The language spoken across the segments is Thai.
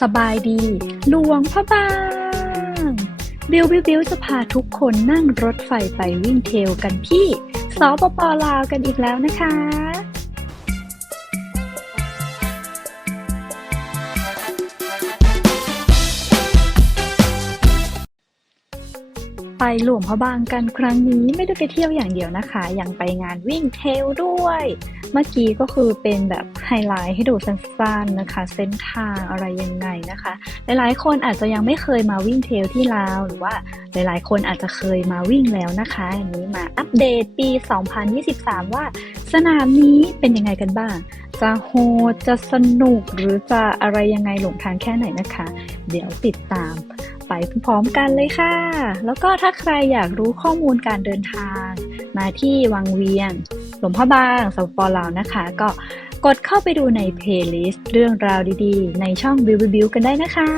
สบายดีหลวงพระบางบิวบิวบิวจะพาทุกคนนั่งรถไฟไปวิ่งเทลกันที่สปปลาวกันอีกแล้วนะคะ ไปหลวงพระบางกันครั้งนี้ไม่ได้ไปเที่ยวอย่างเดียวนะคะ ยังไปงานวิ่งเทลด้วย เมื่อกี้ก็คือเป็นแบบไฮไลท์ให้ดูสั้นๆนะคะ เส้นทางอะไรยังไงนะคะ หลายๆ คนอาจจะยังไม่เคยมาวิ่งเทลที่ลาวหรือว่าหลายๆ คนอาจจะเคยมาวิ่งแล้วนะคะอันนี้มาอัปเดตปี 2023 ว่าสนามนี้เป็นยังไงกันบ้างจะโหดจะสนุกหรือจะอะไรยังไงหลงทางแค่ไหนนะคะ เดี๋ยวติดตามไปพร้อมๆกันเลยค่ะ แล้วก็ถ้าใครอยากรู้ข้อมูลการเดินทาง มาที่วังเวียง หลวงพ่อบางสปปลาวนะคะ ก็กดเข้าไปดูในเพลย์ลิสต์เรื่องราวดีๆ ในช่องบิวบิวกันได้นะคะ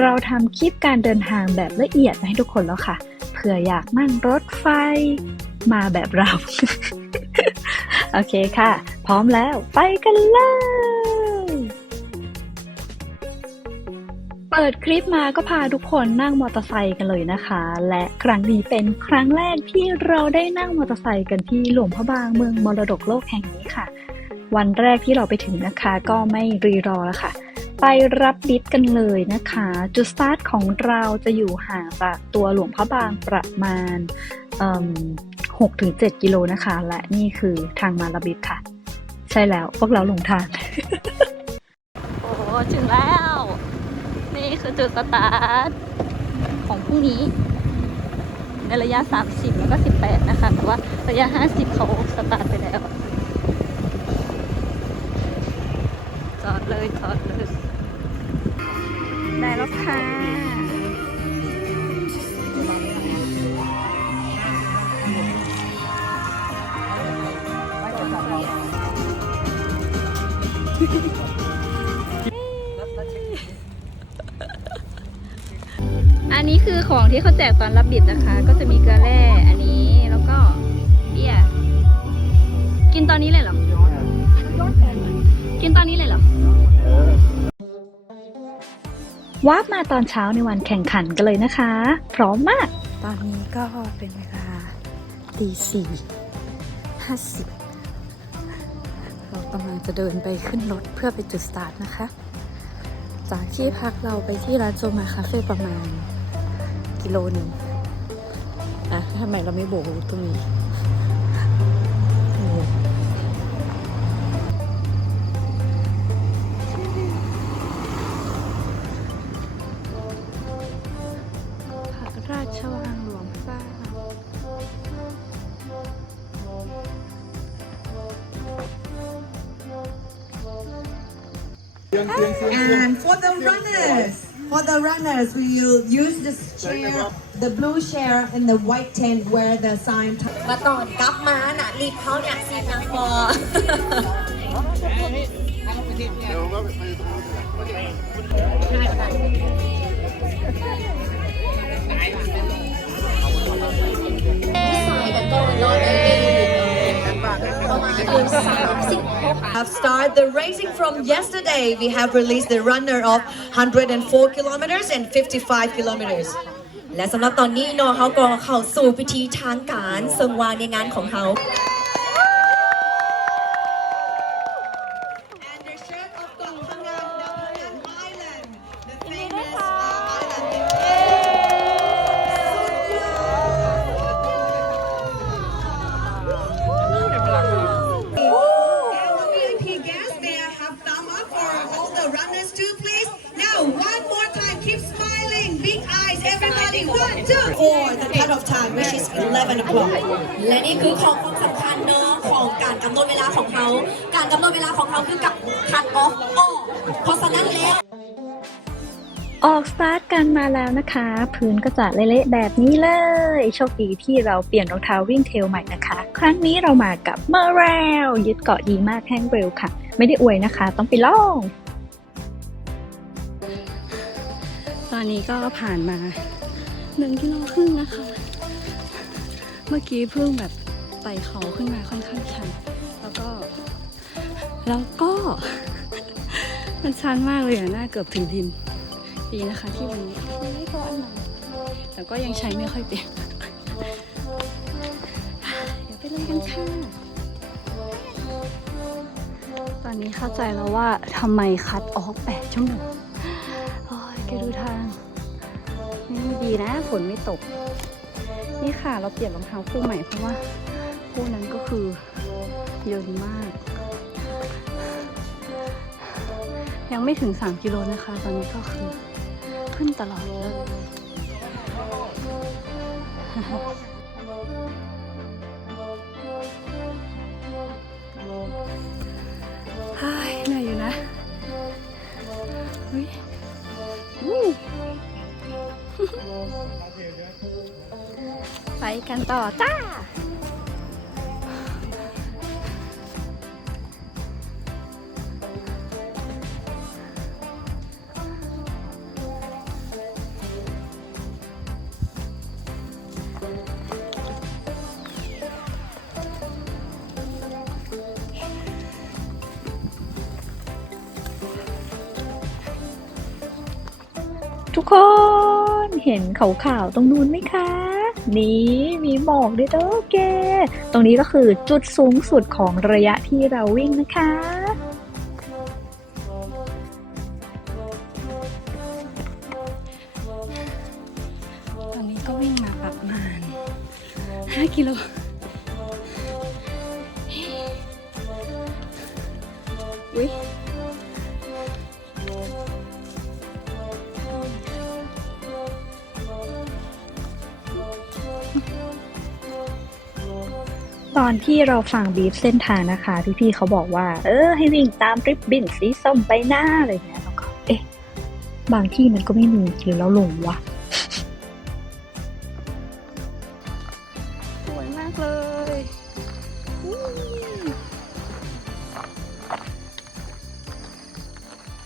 เราทำคลิปการเดินทางแบบละเอียดมาให้ทุกคนแล้วค่ะ เผื่ออยากนั่งรถไฟ มาแบบเรา โอเคค่ะ พร้อมแล้วไปกันเลย เปิดคลิปมาก็พาทุกคนนั่งมอเตอร์ไซค์กันเลยนะคะ และครั้งนี้เป็นครั้งแรกที่เราได้นั่งมอเตอร์ไซค์กันที่หลวงพระบางเมืองมรดกโลกแห่งนี้ค่ะ วันแรกที่เราไปถึงนะคะ ก็ไม่รีรอแล้วค่ะ ไปรับบิฟกันเลยนะคะ จุดสตาร์ทของเราจะอยู่ห่างจากตัวหลวงพระบางประมาณ หกถึงเจ็ดกิโลนะคะ และนี่คือทางมารับบิฟค่ะ ใช่แล้วพวกเราหลงทาง โอ้ถึงแล้ว นี่คือจุดสตาร์ทของพรุ่งนี้ ในระยะ 30 แล้วก็ 18 นะคะ แต่ว่าระยะ 50 เขาสตาร์ทไปแล้ว จอดเลย จอดเลย ได้แล้วค่ะ คือของที่เขาแจกตอนรับบิดนะคะ ก็จะมีเกลือแร่อันนี้แล้วก็เบียร์กินตอนนี้เลยเหรอ กินตอนนี้เลยเหรอวาร์ปมาตอนเช้าในวันแข่งขันกันเลยนะคะ พร้อมมาก ตอนนี้ก็เป็นเวลาตีสี่ห้าสิบเรากำลังจะเดินไปขึ้นรถเพื่อไปจุดสตาร์ทนะคะ จากที่พักเราไปที่ร้านโจมาคาเฟ่ประมาณ กิโลหนึ่งอะทำไมเราไม่โบกตรงนี้พระราชวังหลวงพระบาง And for the runners, for the runners, we will use this chair, the blue chair and the white tent where the sign. มาต่อนกลับมาน่ะรีบเขาเนี่ยซีนังพอ Have started the racing from yesterday. We have released the runner of 104 kilometers and 55 kilometers. และสำหรับตอนนี้เนาะเขาก็เข้าสู่พิธีทางการเสริมวางในงานของเขา นี่คือของความสำคัญเนาะของการกำหนดเวลาของเขา การกำหนดเวลาของเขาคือกับคัดออฟออเพราะฉะนั้นแล้ว ออกสตาร์ทกันมาแล้วนะคะ พื้นก็จะเละๆแบบนี้เลย โชคดีที่เราเปลี่ยนรองเท้าวิ่งเทรลใหม่นะคะ ครั้งนี้เรามากับเมอร์เรลยึดเกาะดีมากแห้งเร็วค่ะ ไม่ได้อวยนะคะ ต้องไปลองตอนนี้ก็ผ่านมาหนึ่งกิโลครึ่งนะคะ เมื่อกี้เพิ่งแบบไต่เขาขึ้นมาค่อนข้างชัน แล้วก็ แล้วก็ มันชันมากเลยอะหน้าเกือบถึงดิน ดีนะคะที่วันนี้ไม่พออันใหม่แต่ก็ยังใช้ไม่ค่อยเป็นเดี๋ยวไปเลยกันค่ะ ตอนนี้เข้าใจแล้วว่าทำไมคัดออกแปดชั่วโมงโอ้ยแกดูทาง นี่ดีนะฝนไม่ตก นี่ค่ะเราเปลี่ยนรองเท้าคู่ใหม่เพราะว่าคู่นั้นก็คือเยินมาก ยังไม่ถึง 3 กิโลนะคะ ตอนนี้ก็คือขึ้นตลอดเลย กันต่อจ้า ทุกคนเห็นขาวๆตรงนู้นไหมคะ นี่มีหมอกด้วยโอเค ตรงนี้ก็คือจุดสูงสุดของระยะที่เราวิ่งนะคะตอนนี้ก็วิ่งมาประมาณ 5 กิโล ตอนที่เราฟังบีฟเส้นทางนะคะ พี่ๆเขาบอกว่า เออ ให้วิ่งตามริบบิ้นสีส้มไปหน้าอะไรเงี้ยแล้วก็เอ๊ะ บางที่มันก็ไม่มีหรือเราหลงวะสวยมากเลยอู้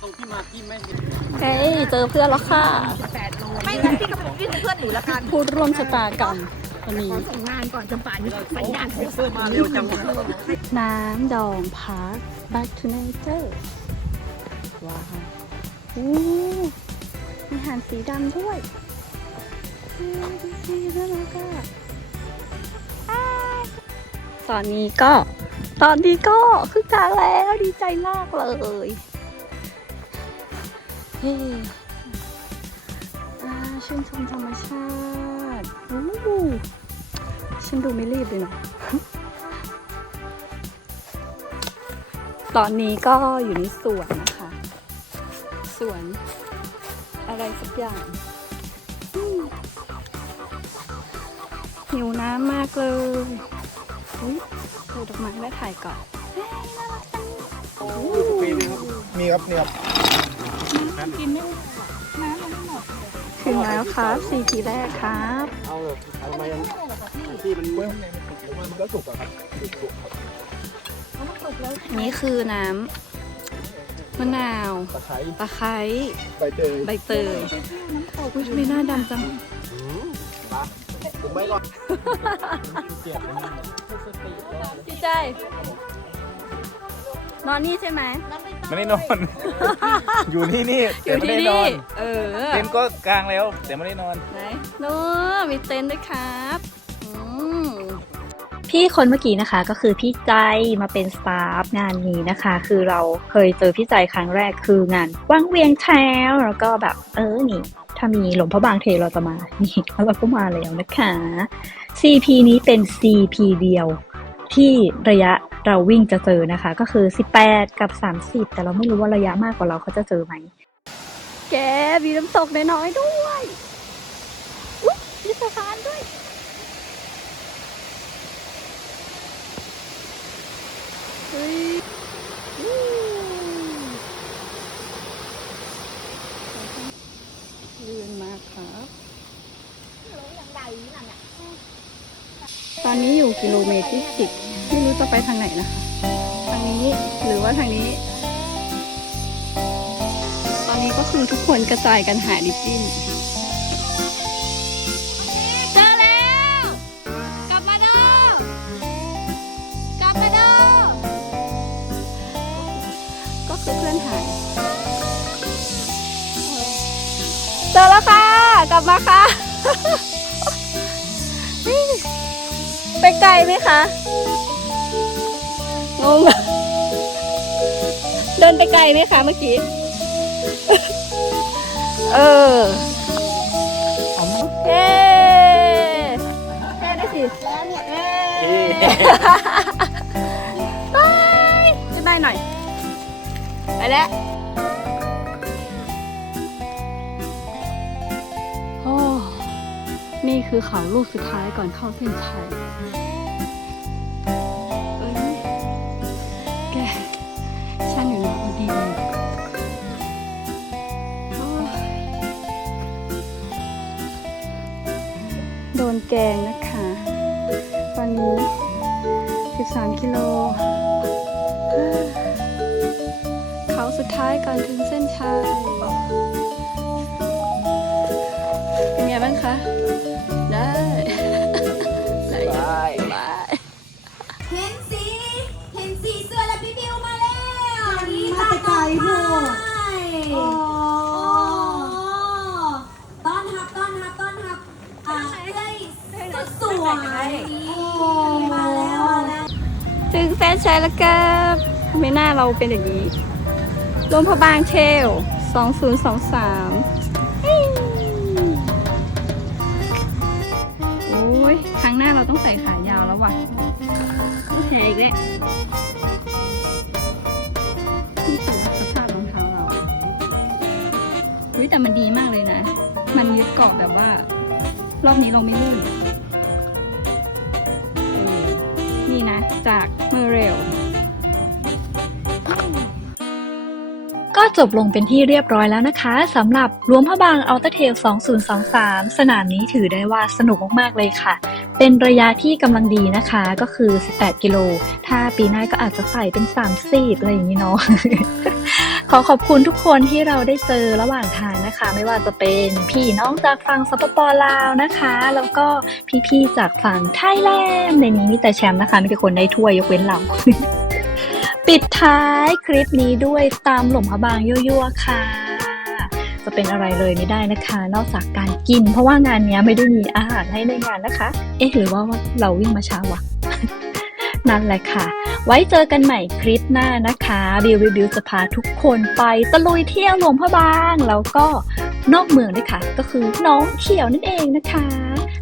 ตรงที่มาที่ไม่เห็นเฮ้ยเจอเพื่อนแล้วค่ะ ไม่งั้นพี่ก็เป็นพี่เป็นเพื่อนหนูละกันผู้ร่วมชะตากรรม วันนี้ส่งงานก่อนจะป่านนี้สัญญาณโทรเสื้อมาเร็วจังหวะน้ำดองพาร์ค back to nature ว้าวอู้มีหานสีดำด้วยอู้ดูสิน่ารักอะอ้ายตอนนี้ก็ ตอนนี้ก็คือกลางแล้วดีใจมากเลยเฮ้อ่าชื่นชมธรรมชาติ อู้ฉันดูไม่รีบเลยเนาะตอนนี้ก็อยู่ในสวนนะคะ สวน อะไรสักอย่างอืมหิวน้ำมากเลยอุ้ยเจอดอกไม้แม่ถ่ายก่อนเฮ้ยน่ารักจังโอ้มีครับมีครับกินไม่ ถึงแล้วครับสี่ทีแรกครับเอาเลยทำไมยังที่มันเว้ยมันก็สุกอะครับสุกครับนี่คือน้ำมะนาวตะไคร้ตะไคร้ใบเตยใบเตยอุ้ยทำไมหน้าดำจังมาผมไม่ก่อนพี่ใจ นอนนี่ใช่ไหม ไม่ได้นอน อยู่ที่นี่อแต่ยู่ไม่ที่ได้นอนี่นเออ เต็นท์ก็กลางแล้วแต่ไม่ได้นอน ไหนนู้มีเต็นท์ด้วยครับอืมพี่คนเมื่อกี้นะคะก็คือพี่ใจมาเป็นสตาฟงานนี้นะคะ คือเราเคยเจอพี่ใจครั้งแรกคืองานว่างเวียงแทวแล้วก็แบบเออนี่ถ้ามีหลวงพระบางเทเราจะมานี่แล้วเราก็มาแล้วนะคะ CP นี้เป็น CP เดียว ที่ระยะเราวิ่งจะเจอนะคะ ก็คือ 18 กับ 30 แต่เราไม่รู้ว่าระยะมากกว่าเราเขาจะเจอไหม แกมีน้ำตกน้อยๆด้วยอุ๊ยมีสะพานด้วยเฮ้ยอู้ลื่นมากครับ ตอนนี้อยู่กิโลเมตรที่สิบไม่รู้จะไปทางไหนนะคะ ทางนี้หรือว่าทางนี้ ตอนนี้ก็คือทุกคนกระจายกันหาดิจินเจอแล้ว กลับมาด้อกลับมาด้อก็คือเพื่อนหายเจอแล้วค่ะ กลับมาค่ะ ไปไกลไหมคะงงอะเดินไปไกลไหมคะเมื่อกี้ เออเย้แค่ได้สิเย้บายขึ้นได้หน่อย ไปแล้ว คือเขาลูกสุดท้ายก่อนเข้าเส้นชัยเอ้ยแกฉันอยู่ไหนพอดีเลยโดนแกงนะคะ ตอนนี้ 13 กิโล เขาสุดท้ายก่อนถึงเส้นชัยเป็นไงบ้างคะ ได้ได้อยู่บายเห็นสีเห็นสีเสื้อและพี่บิวมาแล้วนี่มาแต่ไกลโพดโอ้ต้อนรับต้อนรับต้อนรับอ่าเอ้ยสุดสวยมาแล้วมาแล้วถึงแฟนชายแล้วครับทำไมหน้าเราเป็นอย่างนี้รวมพระบางเทล2023 รั้งหน้าเราต้องใส่ขายาวแล้วว่ะต้องแชร์อีกเลยนี่คือสภาพรองเท้าเราอุ้ยแต่มันดีมากเลยนะ มันยึดเกาะแบบว่า รอบนี้เราไม่ลื่นนี่นะ จากเมอร์เรลก็จบลงเป็นที่เรียบร้อยแล้วนะคะสำหรับรวมพระบางอัลเตอร์เทล2023 สนามนี้ถือได้ว่าสนุกมาก ๆ เลยค่ะ เป็นระยะที่กำลังดีนะคะ ก็คือ 18 กิโล ถ้าปีหน้าก็อาจจะใส่เป็น 30 อะไรอย่างนี้เนาะ ขอขอบคุณทุกคนที่เราได้เจอระหว่างทางนะคะ ไม่ว่าจะเป็นพี่น้องจากฝั่งสปปลาวนะคะ แล้วก็พี่ๆจากฝั่งไทยแลนด์ในนี้มีแต่แชมป์นะคะ มีแต่คนได้ถ้วยยกเว้นเราปิดท้ายคลิปนี้ด้วยตามหล่มพระบางยั่วๆค่ะ จะเป็นอะไรเลยไม่ได้นะคะ นอกจากการกิน เพราะว่างานนี้ไม่ได้มีอาหารให้ในงานนะคะ เอ๊ะหรือว่าเราวิ่งมาช้าวะนั่นแหละค่ะ ไว้เจอกันใหม่คลิปหน้านะคะบิวบิวบิวจะพาทุกคนไปตะลุยเที่ยวหลวงพระบาง แล้วก็นอกเมืองด้วยค่ะ ก็คือน้องเขียวนั่นเองนะคะ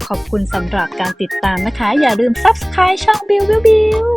ขอบคุณสำหรับการติดตามนะคะ อย่าลืม subscribe ช่องบิวบิวบิว